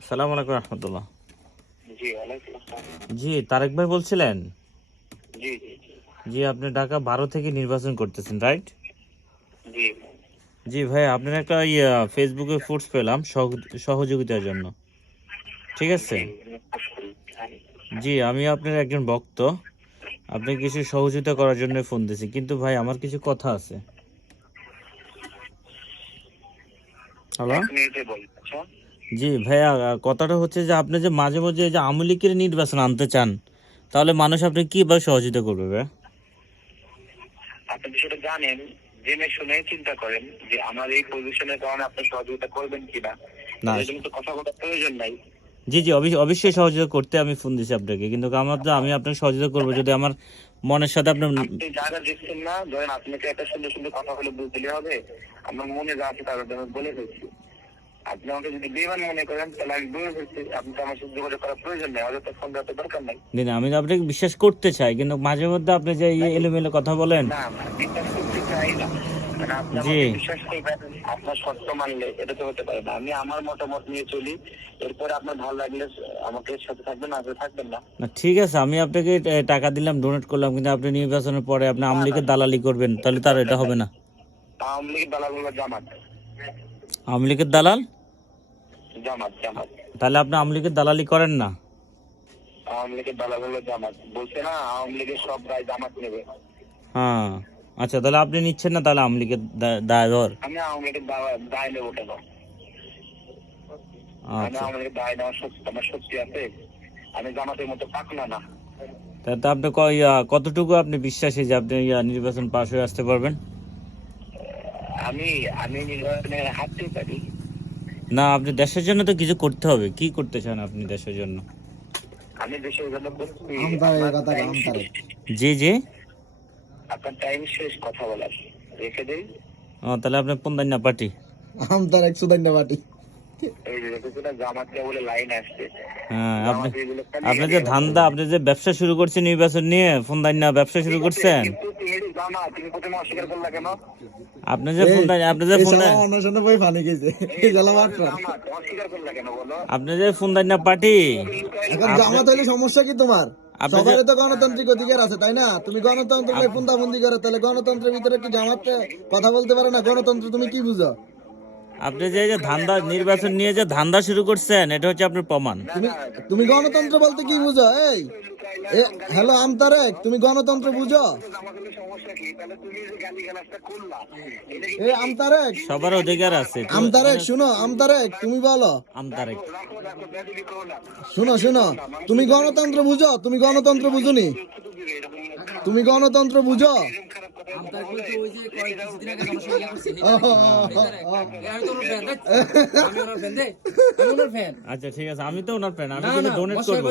আসসালামু আলাইকুম রহমতুল্লাহ। জি ওয়ালাইকুম আসসালাম। জি তারেক ভাই বলছিলেন? জি জি জি আপনি ঢাকা 12 থেকে নির্বাচন করতেছেন, রাইট? জি জি ভাই, আপনার একটা ফেসবুকে পোস্ট পেলাম সহযোগিতার জন্য, ঠিক আছে? জি জি আমি আপনার একজন ভক্ত, আপনি কিছু সহযোগিতা করার জন্য ফোন দিয়েছি, কিন্তু ভাই আমার কিছু কথা আছে। হ্যালো। এক মিনিটে বলুন। আচ্ছা, জি ভাইয়া, কথাটা হচ্ছে যে আপনি যে মাঝে মাঝে যে আওয়ামী লীগের নির্বাচন আনতে চান, তাহলে মানুষ আপনি কিভাবে সহযোগিতা করবে ভাই? আপনি বিষয়টা জানেন, জেনে শুনে চিন্তা করেন যে আমার এই পজিশনের কারণে আপনি সহযোগিতা করবেন কিনা। না, এর জন্য তো কথা বলার প্রয়োজন নাই। জি জি অবশ্যই সহযোগিতা করতে আমি ফোন দিছি আপনাকে, কিন্তু আমি আপনাকে সহযোগিতা করবো যদি আমার মনের সাথে আপনার আপনি যারা দেখছেন না, ধরেন আপনাকে একটা সুন্দর সুন্দর কথা বলে বুঝতে হবে। আমার মনে যা আছে তার আমি বলে ফেলছি। আপনি আমাকে যদি বেমান মনে করেন তাহলে আমি বলে ফেলছি, আপনি তো আমার সাথে যোগাযোগ করার প্রয়োজন নেই, অযথা ফোন দেওয়ার তো দরকার নাই। দিন। আমি আপনাকে বিশ্বাস করতে চাই, কিন্তু মাঝে মধ্যে আপনি যে এলোমেলো কথা বলেন। না বিশ্বাস করতে চাই না, মানে আপনি জি আমাকে বিশ্বাস করবেন, আপনার সত্য মানলে এটা তো হতে পারে না। আমি আমার মতামত নিয়ে চলি, এরপরে আপনার ভালো লাগলে আমাকে সাথে থাকবেন, না থাকবেন না। না, ঠিক আছে, আমি আপনাকে টাকা দিলাম, ডোনেট করলাম, কিন্তু আপনি নির্বাচনের পরে আপনি না আওয়ামী না, লীগের দালালি করবেন, তাহলে তার এটা দরকার নাই। হবে না। আওয়ামী লীগের দালাল হলো জামাত। আওয়ামী লীগের দালাল? জামাত জামাত তাহলে আপনি আওয়ামী লীগের দালালি করেন না? আওয়ামী লীগের দালাল হলো জামাত, বলছে না আওয়ামী লীগের সব দায় জামাত নেবে। হ্যাঁ, আচ্ছা, তাহলে আপনি নিচ্ছেন না তাহলে আওয়ামী লীগের দায়ভার? আমি আওয়ামী লীগের দায় নেবো কেন? আমি আচ্ছা, আওয়ামী লীগের দায় নেওয়ার শক্তি আমার শক্তি আছে? আমি জামাতের মতো পাকনা না। তাহলে তো আপনি কতটুকু আপনি বিশ্বাসী যে আপনি নির্বাচন পাশ হয়ে আসতে পারবেন? আমি আমি নির্বাচনে হারতেই পারি। না, আপনি দেশের জন্য তো কিছু করতে হবে। কি করতে চান আপনি দেশের জন্য? আমি দেশের জন্য করছি। আমতারে আমার কথা টাইম আমতারে শেষ, জি জি। আপনার টাইম শেষ কথা বলার, রেখে দেই। তাহলে আপনি পন্দাই না পার্টি? আমতার এক সুদান্য বাটি এই যে দেখো না, জামাতকে বলে লাইন আসছে। হ্যাঁ, জামাত এগুলো খালি আপনি গালি যে গালাজ ধান্দা, করবে। আপনি যে ব্যবসা শুরু করছেন নির্বাচন নিয়ে, পন্দাই না ব্যবসা শুরু ঠিক আছে, করছেন। কিন্তু তুমি যে জামাত, তুমি প্রথমে অস্বীকার করলা কেন? আপনি যে এই পন্দাই শালা অন্বেষণে বই পানি খেয়েছে এই শালা মাত্র জামাত অস্বীকার করলা কেন বলো? আপনি যে পন্দাই না পার্টি। এখন আপনি জামাত হইলে সমস্যা কি তোমার? আপনি যে সবারই তো গণতান্ত্রিক অধিকার আছে তাই না? তুমি গণতন্ত্র নিয়ে পুন্দাবন্দি করো, তাহলে গণতন্ত্রের ভিতরে কি জামাতে কথা বলতে পারে না? গণতন্ত্র তুমি কি বুঝো? আপনি যে ধান্দা নির্বাচন নিয়ে যে ধান্দা শুরু করছেন, এটা হচ্ছে আপনার প্রমাণ। তুমি তুমি গণতন্ত্র বলতে কি বুঝো? এই হ্যালো আমতারেক, তুমি গণতন্ত্র বুঝো? জামাতের সমস্যা কি? তাহলে তুমি যে গালি গালাজটা করলা, এটা কি এই আমতারেক, সবার অধিকার আছে আমতারেক শুনো, আমতারেক তুমি বলো, আমতারেক। রাখো রাখো, বেদবি করো না। শুনো শুনো, তুমি গণতন্ত্র বুঝো? তুমি গণতন্ত্র বুঝুনি? শুধু দিবে এরকম তুমি গণতন্ত্র বুঝো? এরকম খারাপ কথা বলে। আচ্ছা ঠিক আছে, আমি তো ওনার ফ্যান, আমি কিন্তু ডোনেট করবো।